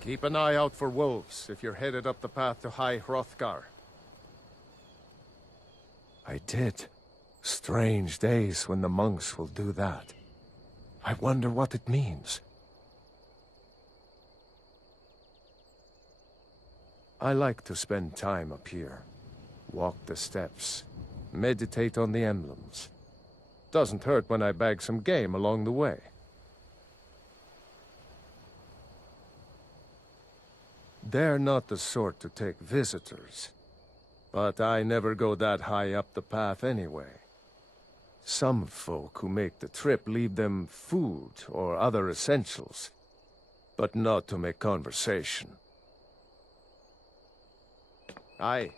Keep an eye out for wolves if you're headed up the path to High Hrothgar. I did. Strange days when the monks will do that. I wonder what it means. I like to spend time up here. Walk the steps. Meditate on the emblems. Doesn't hurt when I bag some game along the way. They're not the sort to take visitors. But I never go that high up the path anyway. Some folk who make the trip leave them food or other essentials, but not to make conversation. Aye.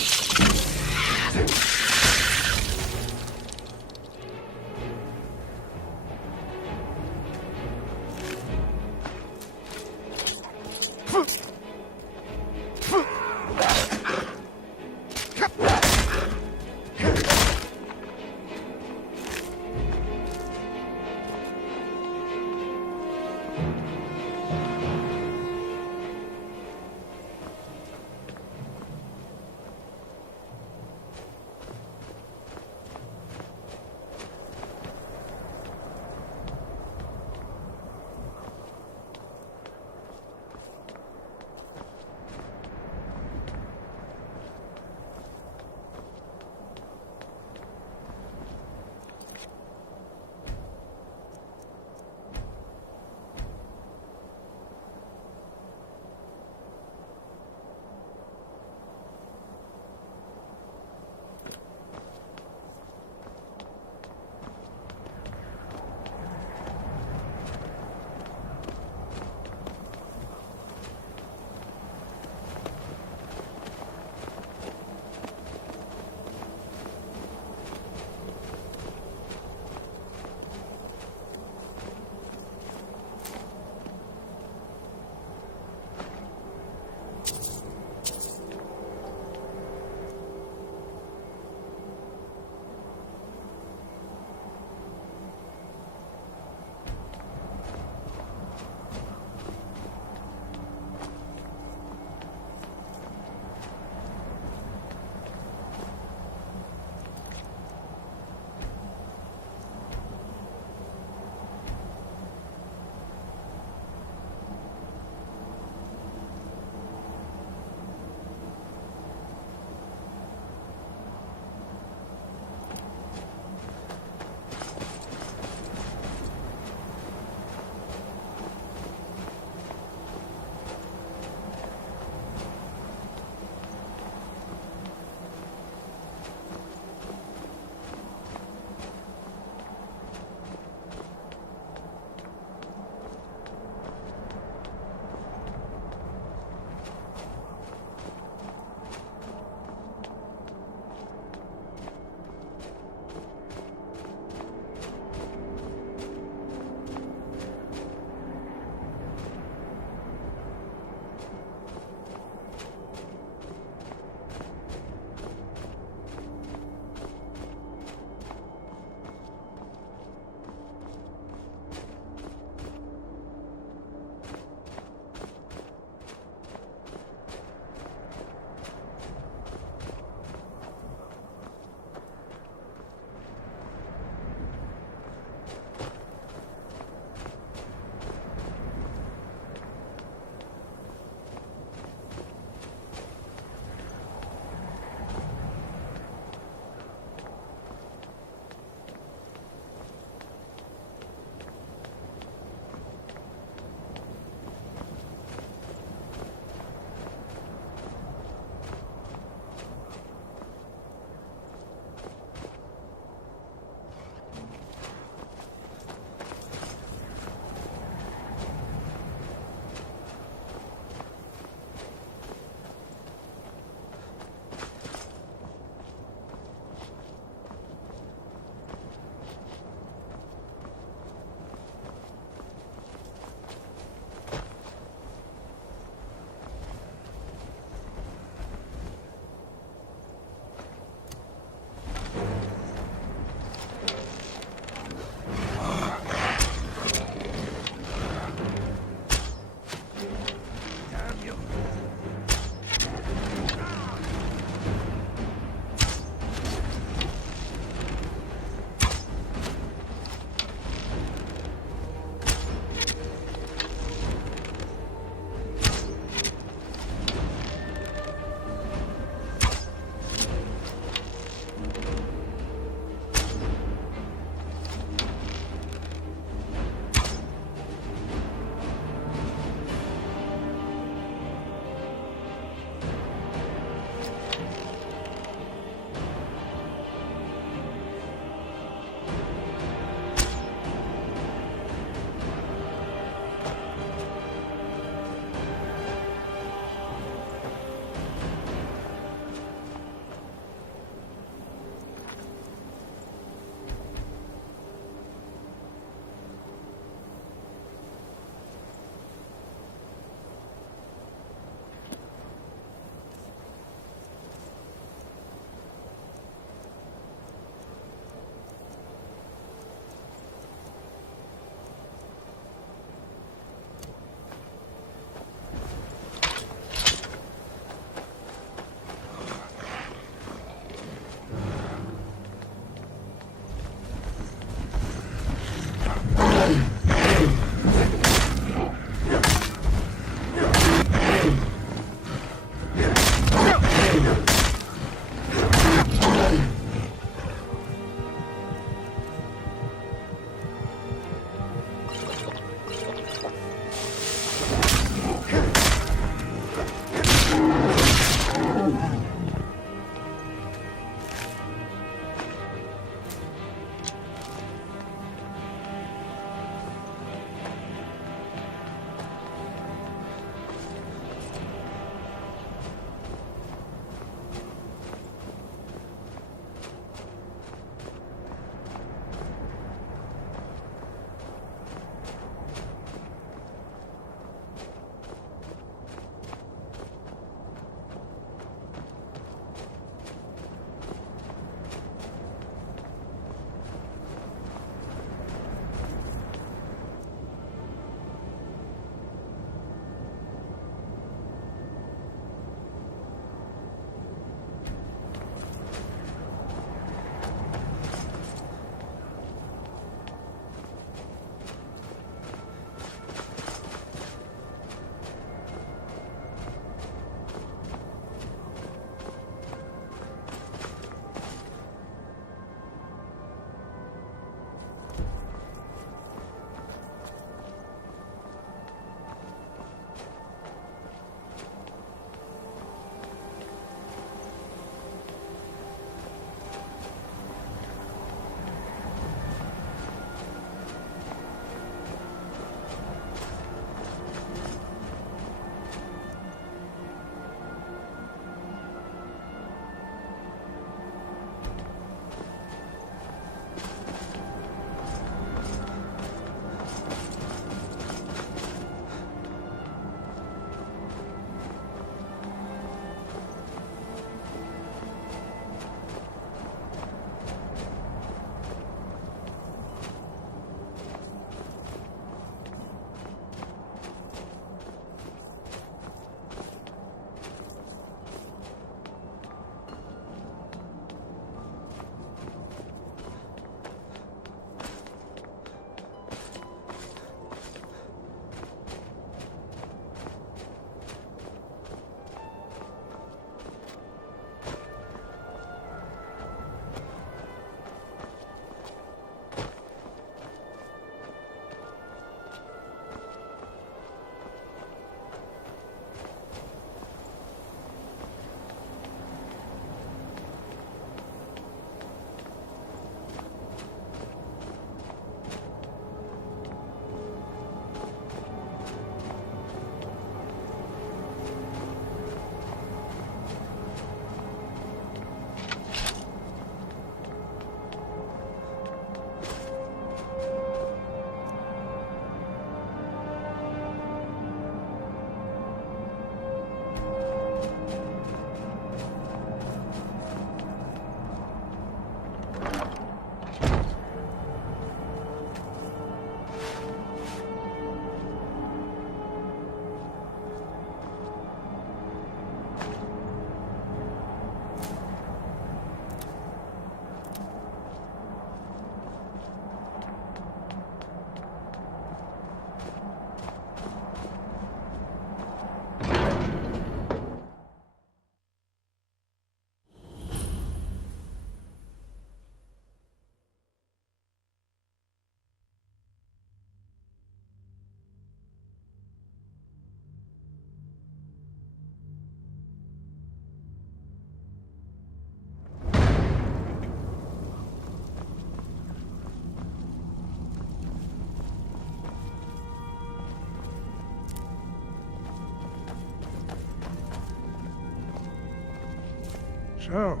So,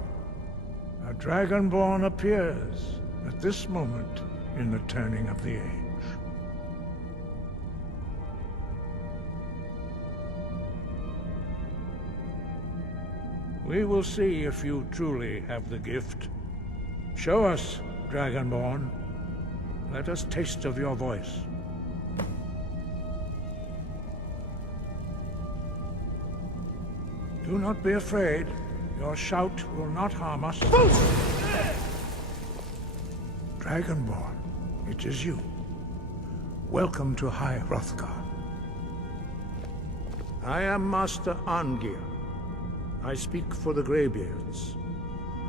a Dragonborn appears at this moment in the turning of the age. We will see if you truly have the gift. Show us, Dragonborn. Let us taste of your voice. Do not be afraid. Your shout will not harm us. Dragonborn, it is you. Welcome to High Hrothgar. I am Master Arngir. I speak for the Greybeards.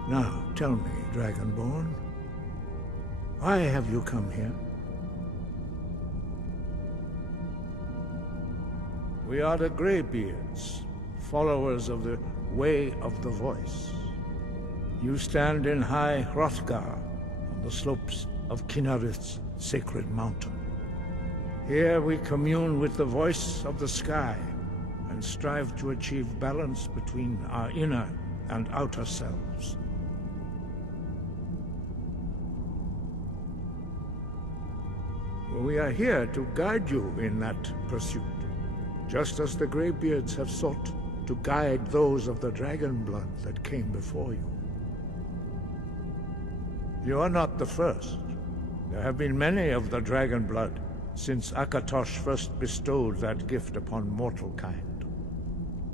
Now, tell me, Dragonborn, why have you come here? We are the Greybeards, followers of the Way of the Voice. You stand in High Hrothgar, on the slopes of Kinnarith's sacred mountain. Here we commune with the voice of the sky, and strive to achieve balance between our inner and outer selves. We are here to guide you in that pursuit, just as the Greybeards have sought to guide those of the dragon blood that came before you. You are not the first. There have been many of the dragon blood since Akatosh first bestowed that gift upon mortal kind.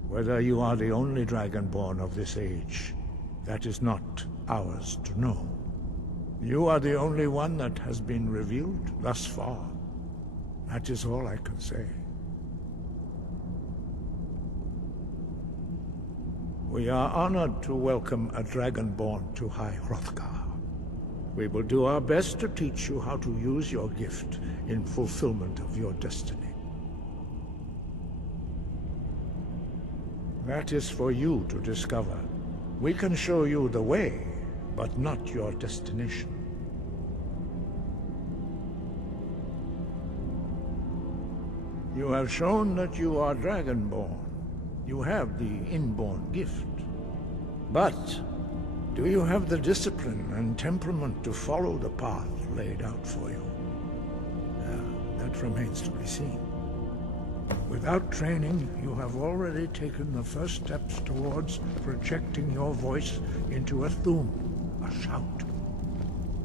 Whether you are the only Dragonborn of this age, that is not ours to know. You are the only one that has been revealed thus far. That is all I can say. We are honored to welcome a Dragonborn to High Hrothgar. We will do our best to teach you how to use your gift in fulfillment of your destiny. That is for you to discover. We can show you the way, but not your destination. You have shown that you are Dragonborn. You have the inborn gift. But do you have the discipline and temperament to follow the path laid out for you? That remains to be seen. Without training, you have already taken the first steps towards projecting your voice into a thum, a shout.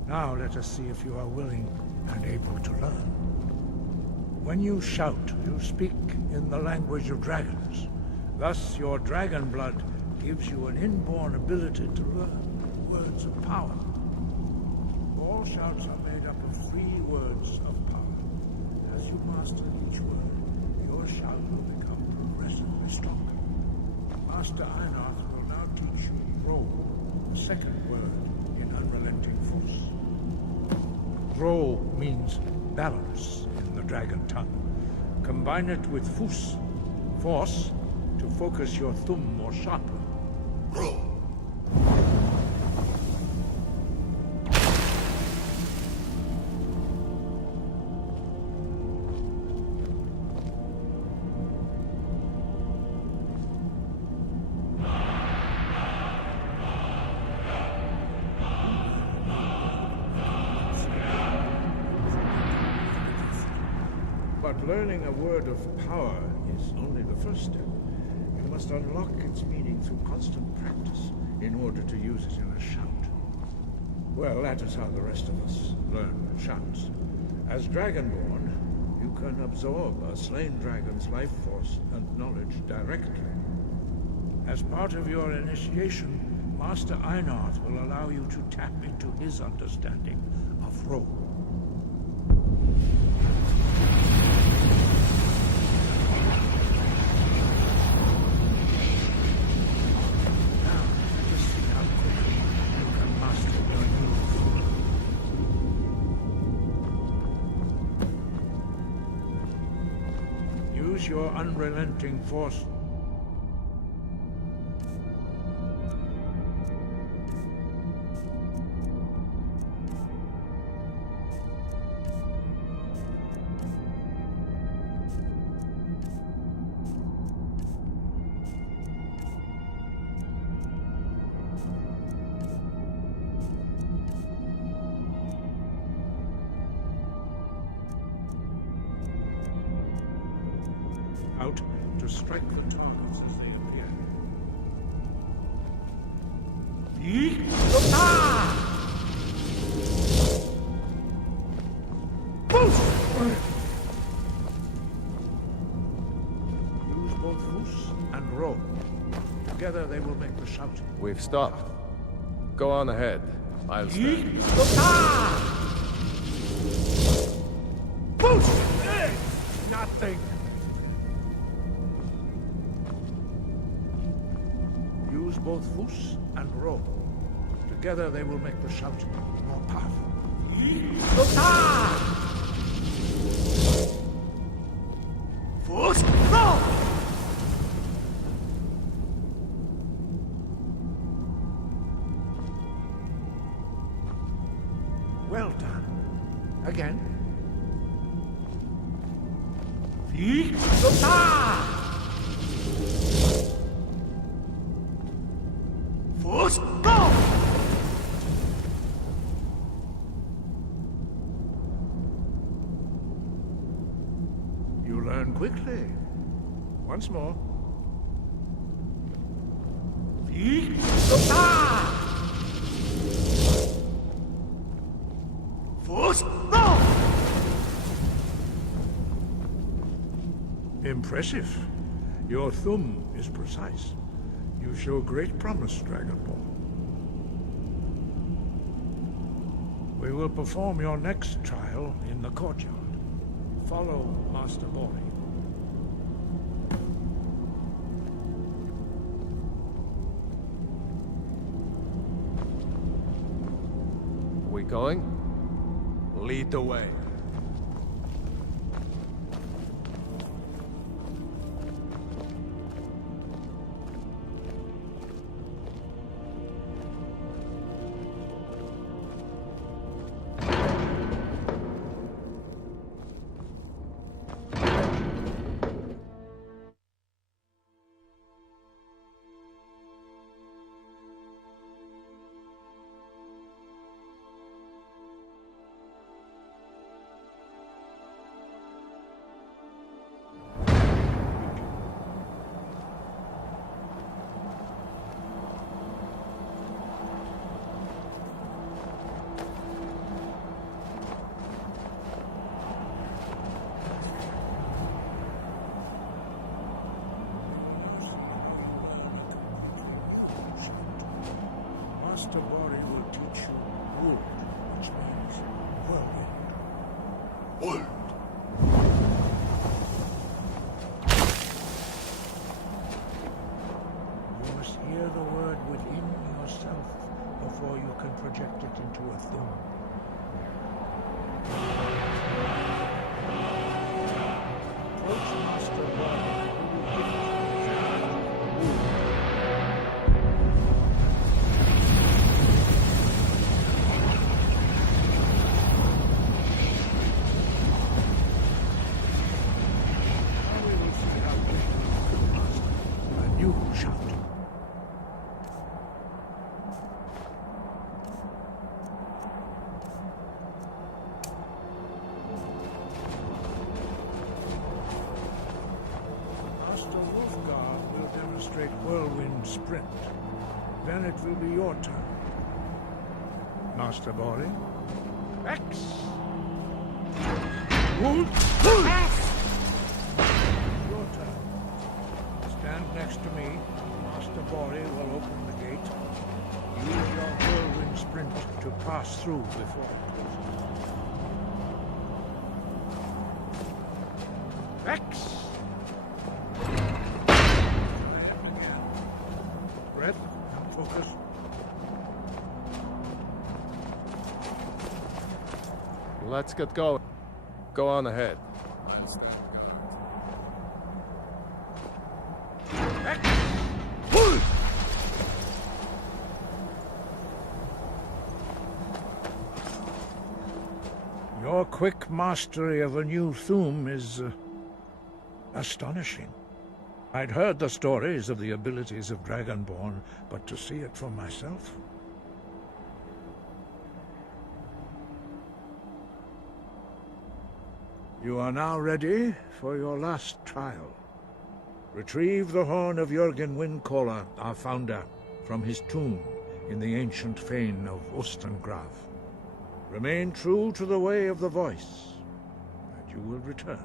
Now let us see if you are willing and able to learn. When you shout, you speak in the language of dragons. Thus, your dragon blood gives you an inborn ability to learn words of power. All shouts are made up of 3 words of power. As you master each word, your shout will become progressively stronger. Master Einarth will now teach you Roll, the second word in Unrelenting Force. Roll means balance in the dragon tongue. Combine it with Fus, force, to focus your thumb more sharply. Roll. But learning a word of power is only the first step. You must unlock its meaning through constant practice in order to use it in a shout. Well, that is how the rest of us learn shouts. As Dragonborn, you can absorb a slain dragon's life force and knowledge directly. As part of your initiation, Master Einarth will allow you to tap into his understanding of Roll. Your unrelenting force. out to strike the targets as they appear. Use both Fus and Ro. Together they will make the shout. We've stopped. Go on ahead. I'll stand. Nothing. Use both Fus and Ro. Together they will make the shout more powerful. Fus, Ro! Well done. Again. Fus, Ro! You learn quickly. Once more. Fus, Ro! Impressive. Your thumb is precise. You show great promise, Dragonborn. We will perform your next trial in the courtyard. Follow Master Bori. We going? Lead the way. Master Bori will teach you wood, which means whirlwind. Wood! You must hear the word within yourself before you can project it into a thumb. Approach Master Bori. Whirlwind sprint. Then it will be your turn. Master Bori. X. Wood. Your turn. Stand next to me. Master Bori will open the gate. Use your whirlwind sprint to pass through before it closes. X. Breath and focus. Let's get going. Go on ahead. Your quick mastery of a new thum is astonishing. I'd heard the stories of the abilities of Dragonborn, but to see it for myself... You are now ready for your last trial. Retrieve the horn of Jürgen Windcaller, our founder, from his tomb in the ancient fane of Ostengraf. Remain true to the way of the voice, and you will return.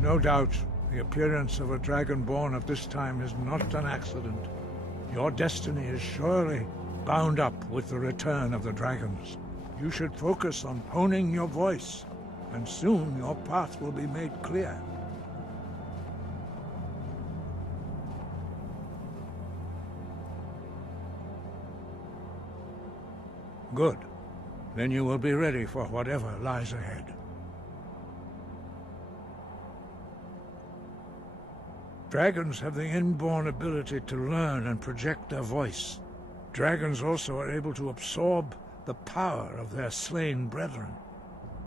No doubt, the appearance of a Dragonborn at this time is not an accident. Your destiny is surely bound up with the return of the dragons. You should focus on honing your voice, and soon your path will be made clear. Good. Then you will be ready for whatever lies ahead. Dragons have the inborn ability to learn and project their voice. Dragons also are able to absorb the power of their slain brethren.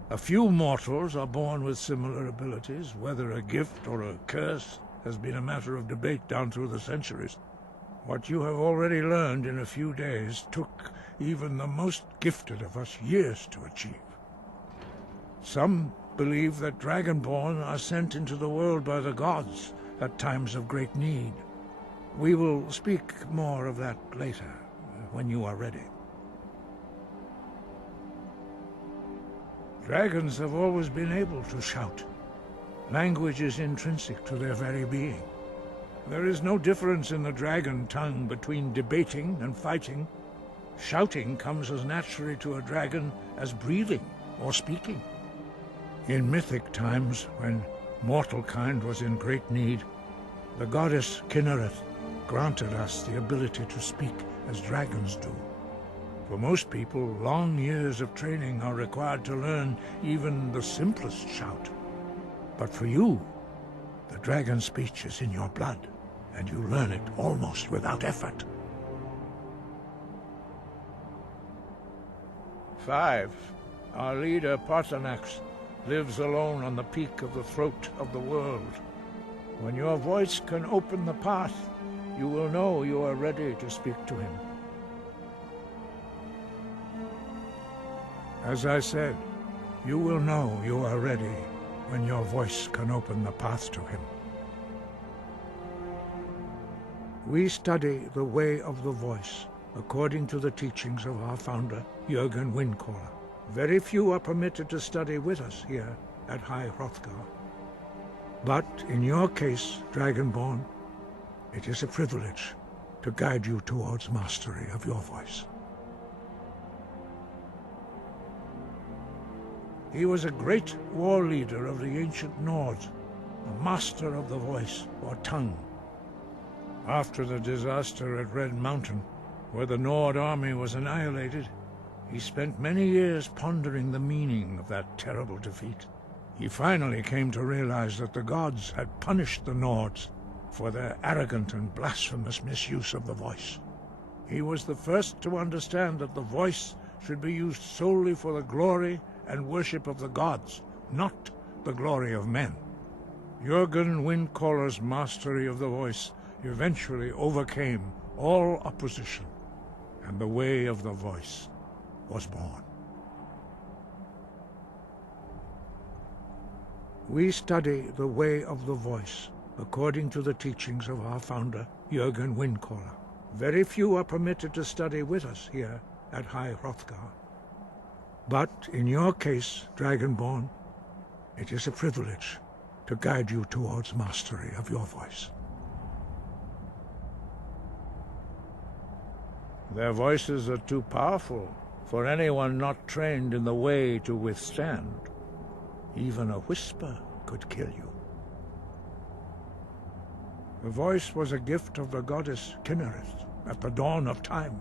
A few mortals are born with similar abilities. Whether a gift or a curse has been a matter of debate down through the centuries. What you have already learned in a few days took even the most gifted of us years to achieve. Some believe that Dragonborn are sent into the world by the gods at times of great need. We will speak more of that later, when you are ready. Dragons have always been able to shout. Language is intrinsic to their very being. There is no difference in the dragon tongue between debating and fighting. Shouting comes as naturally to a dragon as breathing or speaking. In mythic times, when mortal kind was in great need, the goddess Kinnereth granted us the ability to speak as dragons do. For most people, long years of training are required to learn even the simplest shout. But for you, the dragon speech is in your blood, and you learn it almost without effort. 5. Our leader, Paarthurnax, lives alone on the peak of the throat of the world. When your voice can open the path, you will know you are ready to speak to him. As I said, you will know you are ready when your voice can open the path to him. We study the way of the voice according to the teachings of our founder, Jürgen Windcaller. Very few are permitted to study with us here at High Hrothgar. But in your case, Dragonborn, it is a privilege to guide you towards mastery of your voice. He was a great war leader of the ancient Nords, a master of the voice, or tongue. After the disaster at Red Mountain, where the Nord army was annihilated, he spent many years pondering the meaning of that terrible defeat. He finally came to realize that the gods had punished the Nords for their arrogant and blasphemous misuse of the voice. He was the first to understand that the voice should be used solely for the glory and worship of the gods, not the glory of men. Jürgen Windcaller's mastery of the voice eventually overcame all opposition, and the way of the voice was born. We study the way of the voice according to the teachings of our founder, Jürgen Windcaller. Very few are permitted to study with us here at High Hrothgar. But in your case, Dragonborn, it is a privilege to guide you towards mastery of your voice. Their voices are too powerful for anyone not trained in the way to withstand. Even a whisper could kill you. The voice was a gift of the goddess Kinnereth at the dawn of time.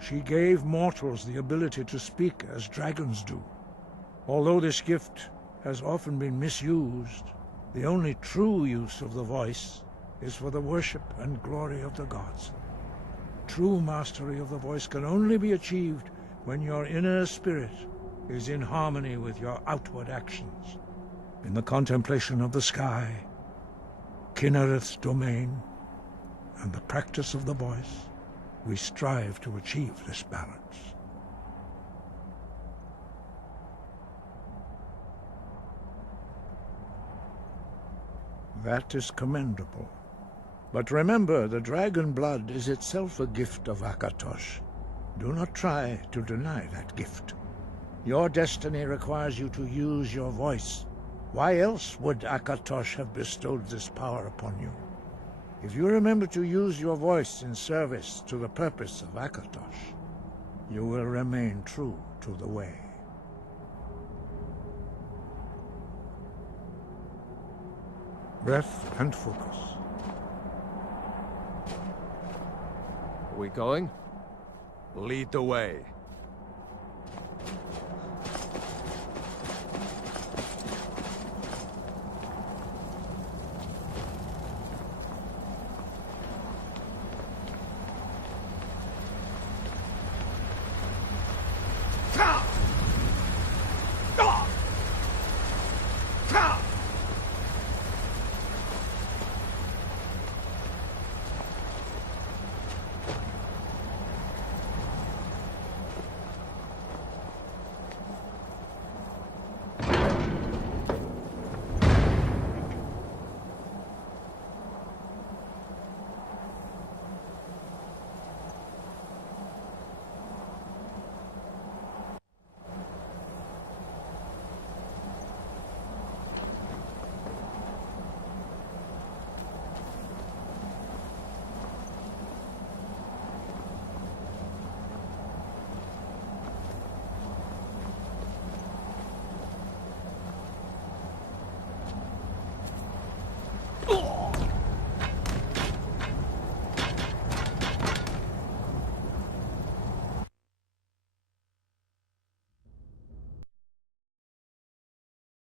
She gave mortals the ability to speak as dragons do. Although this gift has often been misused, the only true use of the voice is for the worship and glory of the gods. True mastery of the voice can only be achieved when your inner spirit is in harmony with your outward actions. In the contemplation of the sky, Kinnereth's domain, and the practice of the voice, we strive to achieve this balance. That is commendable. But remember, the dragon blood is itself a gift of Akatosh. Do not try to deny that gift. Your destiny requires you to use your voice. Why else would Akatosh have bestowed this power upon you? If you remember to use your voice in service to the purpose of Akatosh, you will remain true to the way. Breath and focus. Are we going? Lead the way.